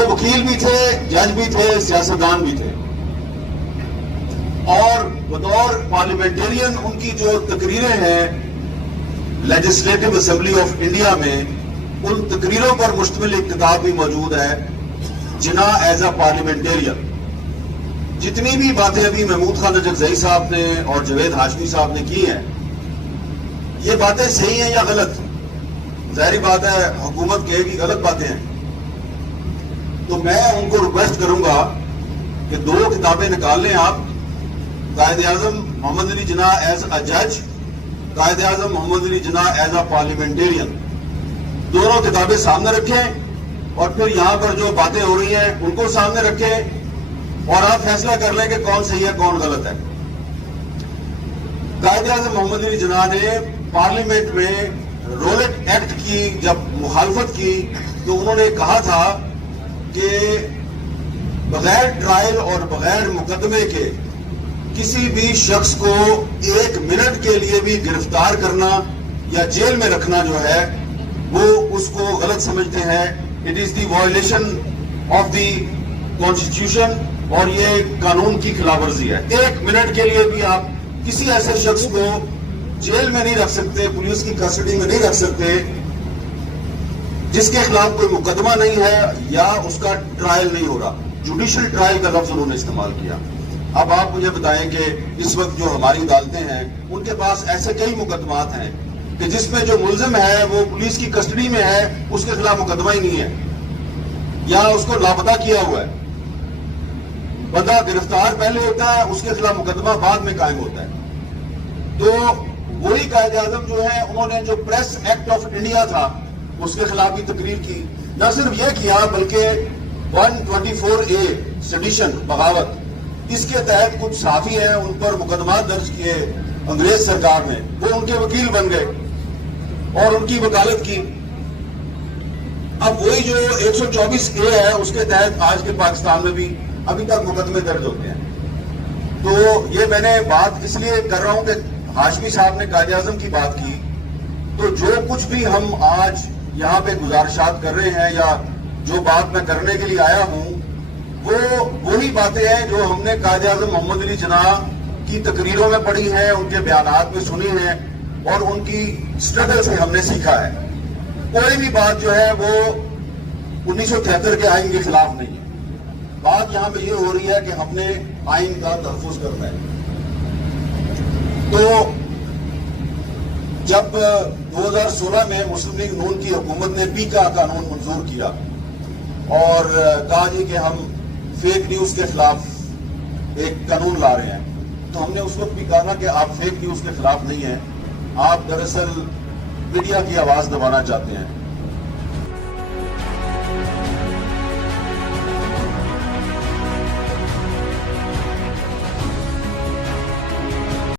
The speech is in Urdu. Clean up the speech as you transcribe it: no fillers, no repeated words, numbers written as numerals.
وہ وکیل بھی تھے، جج بھی تھے، سیاستدان بھی تھے، اور بطور پارلیمنٹرین ان کی جو تقریریں ہیں لیجسلیٹو اسمبلی آف انڈیا میں، ان تقریروں پر مشتمل ایک کتاب بھی موجود ہے، جناح ایز اے پارلیمنٹرین۔ جتنی بھی باتیں ابھی محمود خان نجفزئی صاحب نے اور جوید ہاشمی صاحب نے کی ہیں، یہ باتیں صحیح ہیں یا غلط؟ ظاہری بات ہے حکومت کہے گی غلط باتیں ہیں، تو میں ان کو ریکویسٹ کروں گا کہ 2 کتابیں نکال لیں آپ، قائد اعظم محمد علی جناح ایز اے جج، قائد اعظم محمد Ali Jinnah as a parliamentarian, دونوں کتابیں سامنے رکھیں، اور پھر یہاں پر جو باتیں ہو رہی ہیں ان کو سامنے رکھیں، اور آپ فیصلہ کر لیں کہ کون صحیح ہے کون غلط ہے۔ قائد اعظم محمد علی جناح نے پارلیمنٹ میں رولٹ ایکٹ کی جب مخالفت کی تو انہوں نے کہا تھا کہ بغیر ٹرائل اور بغیر مقدمے کے کسی بھی شخص کو 1 منٹ کے لیے بھی گرفتار کرنا یا جیل میں رکھنا جو ہے وہ اس کو غلط سمجھتے ہیں۔ It is the violation of the constitution, اور یہ قانون کی خلاف ورزی ہے۔ 1 منٹ کے لیے بھی آپ کسی ایسے شخص کو جیل میں نہیں رکھ سکتے، پولیس کی کسٹڈی میں نہیں رکھ سکتے جس کے خلاف کوئی مقدمہ نہیں ہے یا اس کا ٹرائل نہیں ہو رہا۔ جوڈیشل ٹرائل کا لفظ انہوں نے استعمال کیا۔ اب آپ مجھے بتائیں کہ اس وقت جو ہماری عدالتیں ہیں ان کے پاس ایسے کئی مقدمات ہیں کہ جس میں جو ملزم ہے وہ پولیس کی کسٹڈی میں ہے، اس کے خلاف مقدمہ ہی نہیں ہے یا اس کو لاپتہ کیا ہوا ہے۔ بندہ گرفتار پہلے ہوتا ہے، اس کے خلاف مقدمہ بعد میں قائم ہوتا ہے۔ تو وہی قائد اعظم جو ہے انہوں نے جو پریس ایکٹ آف انڈیا تھا اس کے خلاف بھی تقریر کی، نہ صرف یہ کیا بلکہ 124A سیڈیشن بغاوت، اس کے تحت کچھ صحافی ہیں ان پر مقدمات درج کیے انگریز سرکار نے، وہ ان کے وکیل بن گئے اور ان کی وکالت کی۔ اب وہی جو 124A ہے اس کے تحت آج کے پاکستان میں بھی ابھی تک مقدمے درج ہوتے ہیں۔ تو یہ میں نے بات اس لیے کر رہا ہوں کہ ہاشمی صاحب نے قائد اعظم کی بات کی، تو جو کچھ بھی ہم آج یہاں پہ گزارشات کر رہے ہیں یا جو بات میں کرنے کے لیے آیا ہوں وہ وہی باتیں ہیں جو ہم نے قائد اعظم محمد علی جناح کی تقریروں میں پڑھی ہیں، ان کے بیانات میں سنی ہیں اور ان کی سٹرگل سے ہم نے سیکھا ہے۔ کوئی بھی بات جو ہے وہ 1973 کے آئین کے خلاف نہیں ہے۔ بات یہاں پہ یہ ہو رہی ہے کہ ہم نے آئین کا تحفظ کرنا ہے۔ تو جب 2016 میں مسلم لیگ نون کی حکومت نے پی کا قانون منظور کیا اور کہا جی کہ ہم فیک نیوز کے خلاف ایک قانون لا رہے ہیں، تو ہم نے اس وقت بھی کہا کہ آپ فیک نیوز کے خلاف نہیں ہیں، آپ دراصل میڈیا کی آواز دبانا چاہتے ہیں۔